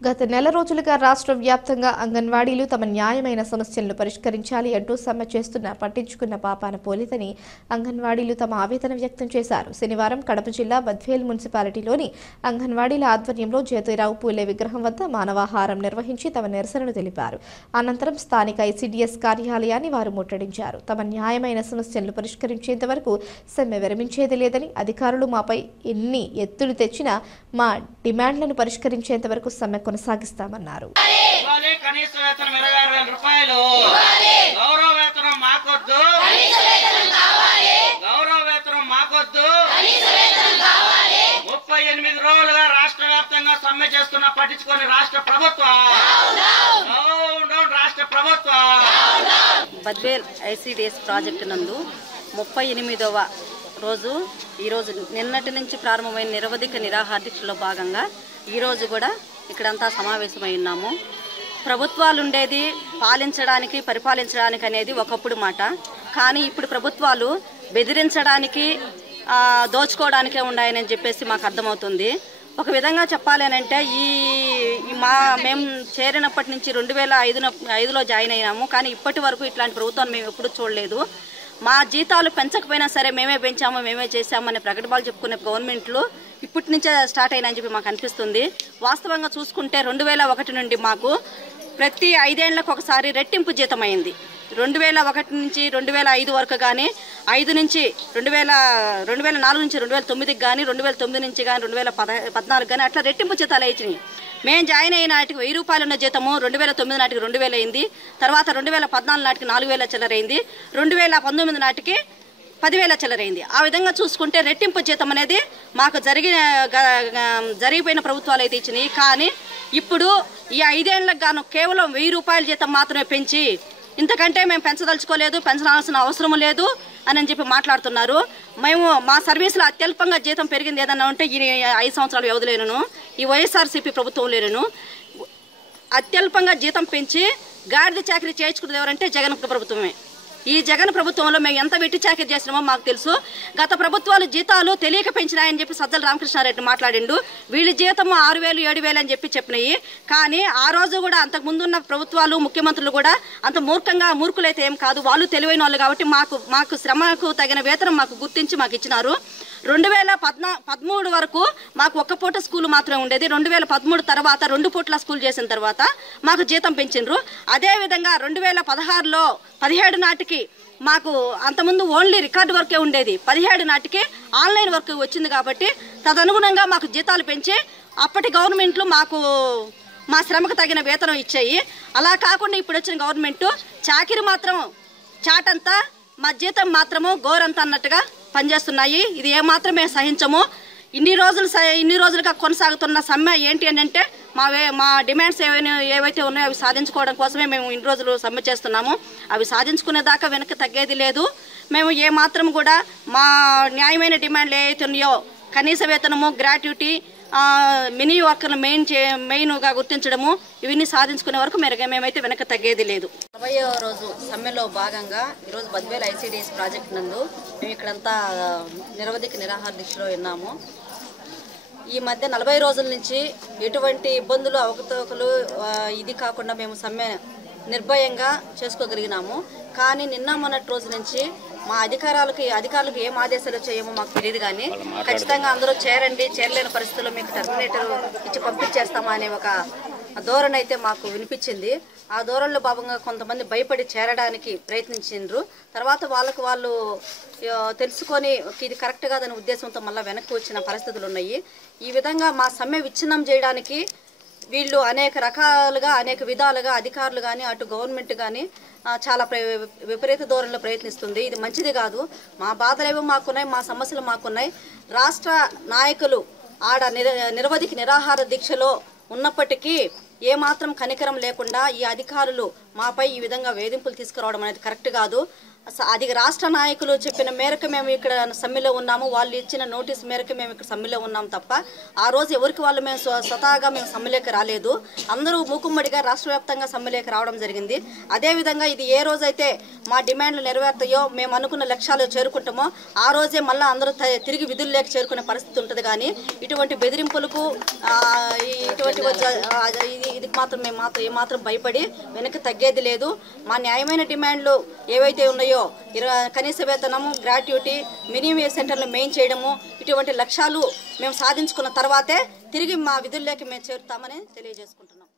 గత నెల రోజులుగా రాష్ట్ర వ్యాప్తంగా అంగన్వాడీలు తమ న్యాయమైన సమస్యలను పరిష్కరించాలి అంటూ సమ్మె చేస్తున్న పట్టించుకున్న పాపాన పోలేదని అంగన్వాడీలు తమ ఆవేదన వ్యక్తం చేశారు. శనివారం కడప జిల్లా బద్వేల్ మున్సిపాలిటీలోని అంగన్వాడీల ఆధ్వర్యంలో జ్యోతిరావు పూలే విగ్రహం వద్ద మానవాహారం నిర్వహించి తమ నిరసనను తెలిపారు. అనంతరం స్థానిక ఐసీడీఎస్ కార్యాలయాన్ని వారు ముట్టడించారు. తమ న్యాయమైన సమస్యలను పరిష్కరించేంత వరకు సమ్మె విరమించేది లేదని, అధికారులు మాపై ఎన్ని ఎత్తులు తెచ్చినా మా డిమాండ్లను పరిష్కరించేంత వరకు సమ్మె కొనసాగిస్తామన్నారు. కనీస వేతనం 26,000 రూపాయలు, గౌరవ వేతనం మాకొద్దు, గౌరవ వేతనం మాకొద్దు. 38 రోజులుగా రాష్ట్ర వ్యాప్తంగా సమ్మె చేస్తున్న పట్టించుకొని రాష్ట్ర ప్రభుత్వం, రాష్ట్ర ప్రభుత్వం. బద్వేల్ ఐసీడీఎస్ ప్రాజెక్టు నందు 38వ రోజు ఈరోజు నిన్నటి నుంచి ప్రారంభమైన నిరవధిక నిరాహార దీక్షలో భాగంగా ఈరోజు కూడా ఇక్కడంతా సమావేశమై ఉన్నాము. ప్రభుత్వాలు ఉండేది పాలించడానికి, పరిపాలించడానికి అనేది ఒకప్పుడు మాట. కానీ ఇప్పుడు ప్రభుత్వాలు బెదిరించడానికి, దోచుకోవడానికే ఉన్నాయని చెప్పేసి మాకు అర్థమవుతుంది. ఒక విధంగా చెప్పాలి అంటే మేము చేరినప్పటి నుంచి 2005లో జాయిన్ అయినాము. కానీ ఇప్పటి వరకు ఇట్లాంటి ప్రభుత్వాన్ని మేము ఎప్పుడూ చూడలేదు. మా జీతాలు పెంచకపోయినా సరే మేమే పెంచాము, మేమే చేశామనే ప్రకటనలు చెప్పుకునే గవర్నమెంట్లు ఇప్పటి నుంచే స్టార్ట్ అయినా అని చెప్పి మాకు అనిపిస్తుంది. వాస్తవంగా చూసుకుంటే 2001 నుండి మాకు ప్రతి 5 ఏళ్లకు ఒకసారి రెట్టింపు జీతం అయింది. 2001 నుంచి 2005 వరకు కానీ, 5 నుంచి 2004 నుంచి 2009 కానీ, 2009 నుంచి కానీ 2014 కానీ అట్లా రెట్టింపు జీతాలు అయినాయి. మేము జాయిన్ అయిన నాటికి 1000 రూపాయలు ఉన్న జీతము 2009 నాటికి 2000 అయింది. తర్వాత 2014 నాటికి 4000 చిల్లరైంది. 2019 నాటికి 10,000 చిల్లరైంది. ఆ విధంగా చూసుకుంటే రెట్టింపు జీతం అనేది మాకు జరిగిపోయిన ప్రభుత్వాలు అయితే ఇచ్చినాయి. కానీ ఇప్పుడు ఈ 5 ఏళ్లకు గాను కేవలం 1000 రూపాయల జీతం మాత్రమే పెంచి, ఇంతకంటే మేము పెంచదలుచుకోలేదు, పెంచాల్సిన అవసరం లేదు అని చెప్పి మాట్లాడుతున్నారు. మేము మా సర్వీసులో అత్యల్పంగా జీతం పెరిగింది ఏదన్నా ఉంటే ఈ 5 సంవత్సరాల వ్యవధిలోను, ఈ వైఎస్ఆర్సీపీ ప్రభుత్వంలోను అత్యల్పంగా జీతం పెంచి గాడిద చాకరీ చేయించుకున్నది ఎవరంటే జగన్ ప్రభుత్వమే. ఈ జగన్ ప్రభుత్వంలో మేము ఎంత వెట్టి చాకరీ చేసినామో మాకు తెలుసు. గత ప్రభుత్వాలు జీతాలు తెలియక పెంచినాయని చెప్పి సజ్జల రామకృష్ణారెడ్డి మాట్లాడిండు. వీళ్ళ జీతము 6,000, 7,000 అని చెప్పి చెప్పినాయి. కానీ ఆ రోజు కూడా అంతకు ముందున్న ప్రభుత్వాలు, ముఖ్యమంత్రులు కూడా అంత మూర్ఖులైతే ఏం కాదు. వాళ్ళు తెలివైన వాళ్ళు కాబట్టి మాకు శ్రమకు తగిన వేతనం మాకు గుర్తించి మాకు ఇచ్చినారు. 2013 వరకు మాకు ఒక్క పూట స్కూల్ మాత్రమే ఉండేది. 2013 తర్వాత 2 పూట్ల స్కూల్ చేసిన తర్వాత మాకు జీతం పెంచిండ్రు. అదేవిధంగా 2016లో 17 నాటికి మాకు అంతకుముందు ఓన్లీ రికార్డు వర్కే ఉండేది. 17 నాటికి ఆన్లైన్ వర్క్ వచ్చింది కాబట్టి తదనుగుణంగా మాకు జీతాలు పెంచి అప్పటి గవర్నమెంట్లు మాకు మా శ్రమకు తగిన వేతనం ఇచ్చాయి. అలా కాకుండా ఇప్పుడు వచ్చిన గవర్నమెంట్ చాకిరి మాత్రం చాటంతా, మా జీతం మాత్రము గోరంతా అన్నట్టుగా పనిచేస్తున్నాయి. ఇది ఏమాత్రం మేము సహించము. ఇన్ని రోజులుగా కొనసాగుతున్న సమ్మె ఏంటి అని అంటే మా డిమాండ్స్ ఏవైతే ఉన్నాయో అవి సాధించుకోవడం కోసమే మేము ఇన్ని రోజులు సమ్మె చేస్తున్నాము. అవి సాధించుకునేదాకా వెనక్కి తగ్గేది లేదు. మేము ఏమాత్రం కూడా మా న్యాయమైన డిమాండ్లు ఏవైతే ఉన్నాయో, కనీస వేతనము, గ్రాట్యుటీ, మినీ వర్కర్లు మెయిన్గా గుర్తించడము, ఇవన్నీ సాధించుకునే వరకు మేమైతే వెనక తగ్గేది లేదు. 40వ రోజు సమ్మెలో భాగంగా ఈరోజు బద్వేల్ ఐసీడీఎస్ ప్రాజెక్ట్ నందు మేము ఇక్కడంతా నిరవధిక నిరాహార దీక్షలో ఉన్నాము. ఈ మధ్య 40 రోజుల నుంచి ఎటువంటి ఇబ్బందులు, అవకతవకలు ఇది కాకుండా మేము సమ్మె నిర్భయంగా చేసుకోగలిగినాము. కానీ నిన్న మొన్నటి రోజు నుంచి మా అధికారులకు ఏం ఆదేశాలు చేయమో మాకు తెలియదు. కానీ ఖచ్చితంగా అందరూ చేరలేని పరిస్థితుల్లో మీకు టర్మినేటర్ ఇచ్చి పంపించేస్తామా అనే ఒక ధోరణి అయితే మాకు వినిపించింది. ఆ ధోరణిలో భాగంగా కొంతమంది భయపడి చేరడానికి ప్రయత్నించిండ్రు. తర్వాత వాళ్ళు తెలుసుకొని ఇది కరెక్ట్ కాదనే ఉద్దేశంతో మళ్ళీ వెనక్కి వచ్చిన పరిస్థితులు ఉన్నాయి. ఈ విధంగా మా సమ్మె విచ్ఛిన్నం చేయడానికి వీళ్ళు అనేక రకాలుగా, అనేక విధాలుగా అధికారులు కానీ, అటు గవర్నమెంట్ కానీ చాలా విపరీత ధోరణిలో ప్రయత్నిస్తుంది. ఇది మంచిది కాదు. మా బాధలేవో మాకున్నాయి, మా సమస్యలు మాకున్నాయి. రాష్ట్ర నాయకులు నిరవధిక నిరాహార దీక్షలో ఉన్నప్పటికీ ఏమాత్రం కనికరం లేకుండా ఈ అధికారులు మాపై ఈ విధంగా వేధింపులు తీసుకురావడం అనేది కరెక్ట్ కాదు. అది రాష్ట్ర నాయకులు చెప్పిన మేరకు మేము ఇక్కడ సమ్మెలో ఉన్నాము. వాళ్ళు ఇచ్చిన నోటీస్ మేరకు మేము ఇక్కడ సమ్మెలో ఉన్నాం తప్ప ఆ రోజు ఎవరికి వాళ్ళు మేము స్వతహాగా మేము సమ్మెలోకి రాలేదు. అందరూ మూకుమ్మడిగా రాష్ట్ర వ్యాప్తంగా సమ్మెలోకి రావడం జరిగింది. అదేవిధంగా ఇది ఏ రోజైతే మా డిమాండ్లు నెరవేరుతాయో మేము అనుకున్న లక్ష్యాలు చేరుకుంటామో ఆ రోజే మళ్ళీ అందరూ తిరిగి విధుల్లోకి చేరుకునే పరిస్థితి ఉంటుంది. కానీ ఇటువంటి బెదిరింపులకు ఇటువంటి ఇది మాత్రం మేము ఏమాత్రం భయపడి వెనక్కి తగ్గేది లేదు. మా న్యాయమైన డిమాండ్లు ఏవైతే ఉన్నాయో కనీస వేతనము, గ్రాట్యుటీ, మినిమం వేజ్ సెంటర్లు మెయిన్ చేయడము, ఇటువంటి లక్ష్యాలు మేము సాధించుకున్న తర్వాతే తిరిగి మా విధుల్లోకి మేము చేరుతామని తెలియజేసుకుంటున్నాం.